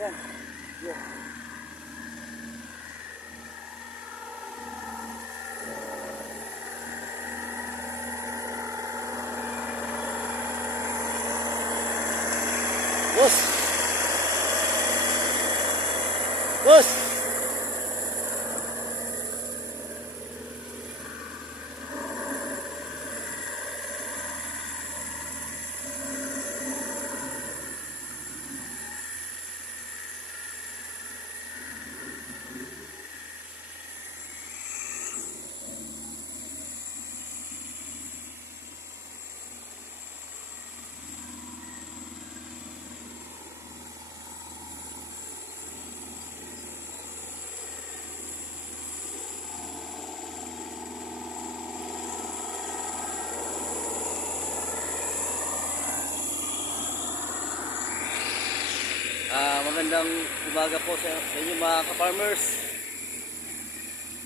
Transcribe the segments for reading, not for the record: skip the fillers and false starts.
Yan. Yan. Bos. Bos. Magandang umaga po sa inyo mga ka-farmers.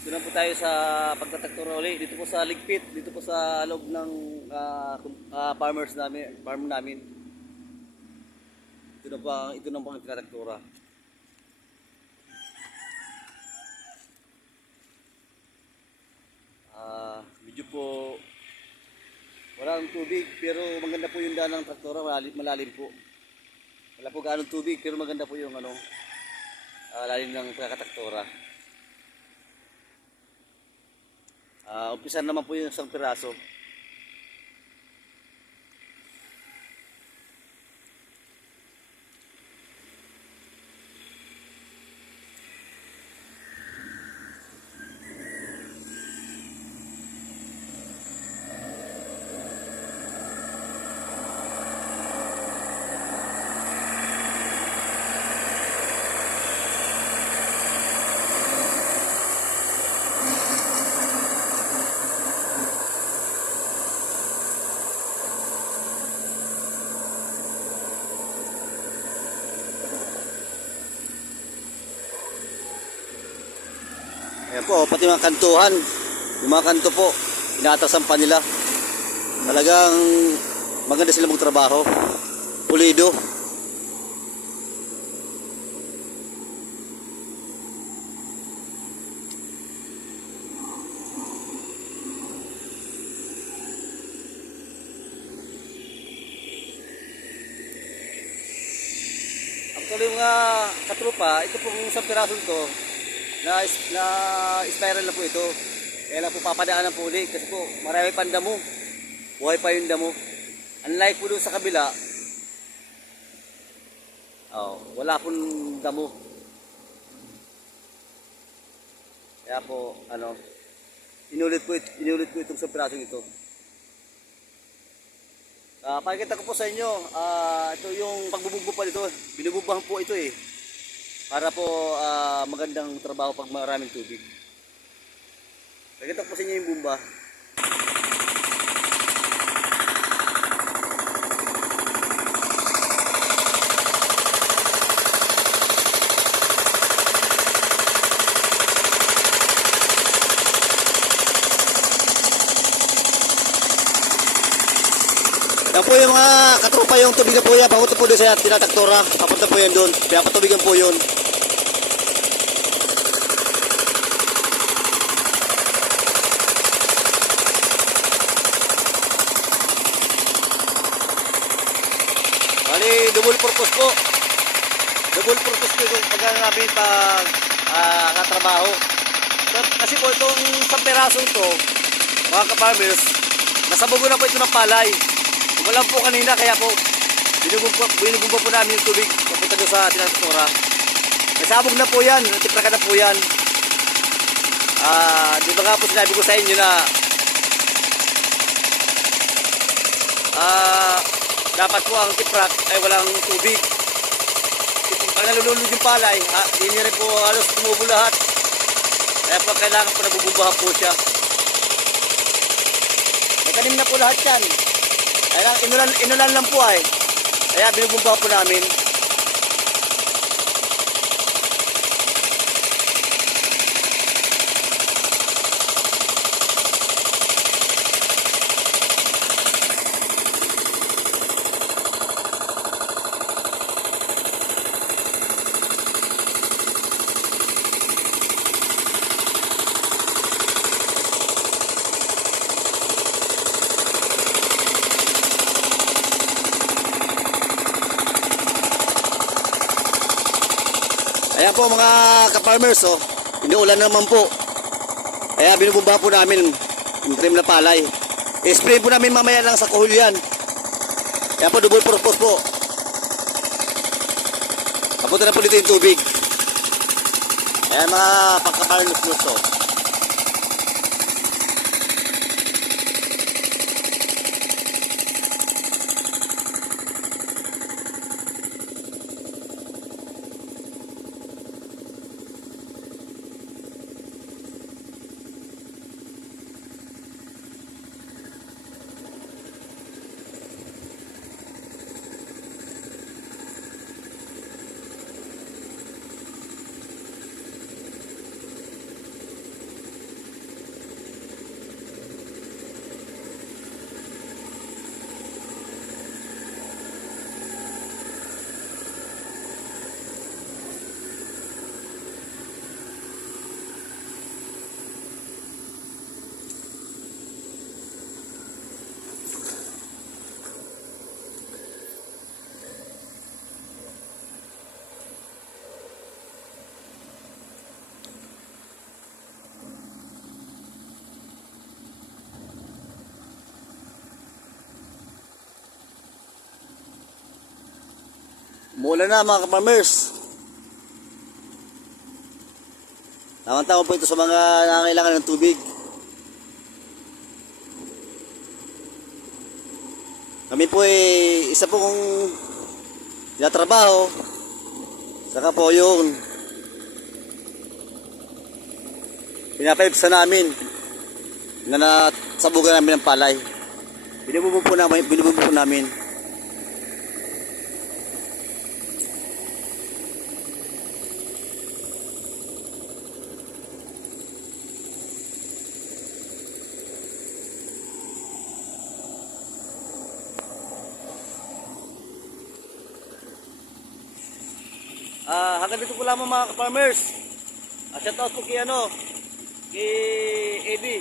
Dito na po tayo sa pagtataktura ulit. Dito po sa Ligpit, dito po sa loob ng farm namin. Ito na po ang tinataktura. Medyo po walang tubig pero maganda po yung daan ng traktora, malalim po. Wala po gaano tubig pero maganda po yung lalim ng pagkakataktora. Umpisan naman po yung isang piraso. Ayan po, pati mga kantuhan, yung mga kanto po, inatasan pa nila. Talagang maganda sila magtrabaho. Pulido. Actually mga katrupa, ito pong isang piraso to, na spiral na po ito. Kaya lang po papadaan po ulit kasi po marami pang damo. Buhay pa yung damo. Unlike po doon sa kabila, wala pong damo. Kaya po inulit ko itong sa pirasong ito. Pakikita ko po sa inyo, ito yung pagbubugbo pa dito. Binububang po ito para po magandang trabaho pag maraming tubig. Pakita ko po sa inyo yung bumba. Yan po yung mga katropa, yung tubig na po yan. Papunta po doon sa tinataktura. Papunta po yan doon. Kaya patubigan po yun. purpose po. Double purpose po yung pagano namin pag katrabaho. Kasi po itong isang perasong to, mga ka-farmers, nasabugo na po ito ng palay. Umulan po kanina kaya po binubumba po namin yung tubig papunta doon sa tinatapura. Nasabog na po yan, natiprakan na po yan. Di ba nga po sinabi ko sa inyo na dapat po ang tiprak ay walang tubig. Pag nalulunod yung palay, di niya rin po halos tumubo lahat. Kaya po kailangan po nabubumbahan po siya. Natanim na po lahat yan. Kaya inulan lang po ay. Kaya binubumbahan po namin. Ayan po mga ka-farmers, oh. Inuulan naman po. Kaya binubumba po namin yung trim na palay. I-spray po namin mamaya lang sa kuhol yan. Kaya po double purpose po. Kapunta na po dito yung tubig. Ayan mga pagka-farmers, oh. Mula na mga ka-farmers. Tamang-tama po ito sa mga nangangailangan ng tubig. Kami po isa pong tinatrabaho. Saka po yung pinapaibsa namin na nasabugan namin ng palay. Binubumbo po namin. Hanggang dito po lamang mga ka-farmers. Shout out po kay Eddie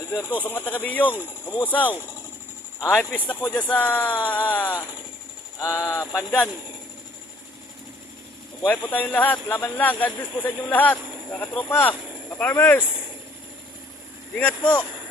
Alberto sa mga taga-Biyong, Kamusaw. High pista po dyan sa Pandan. Mabuhay po tayong lahat. Laban lang. God bless po sa inyong lahat. Mga katropa, ka-farmers. Ingat po.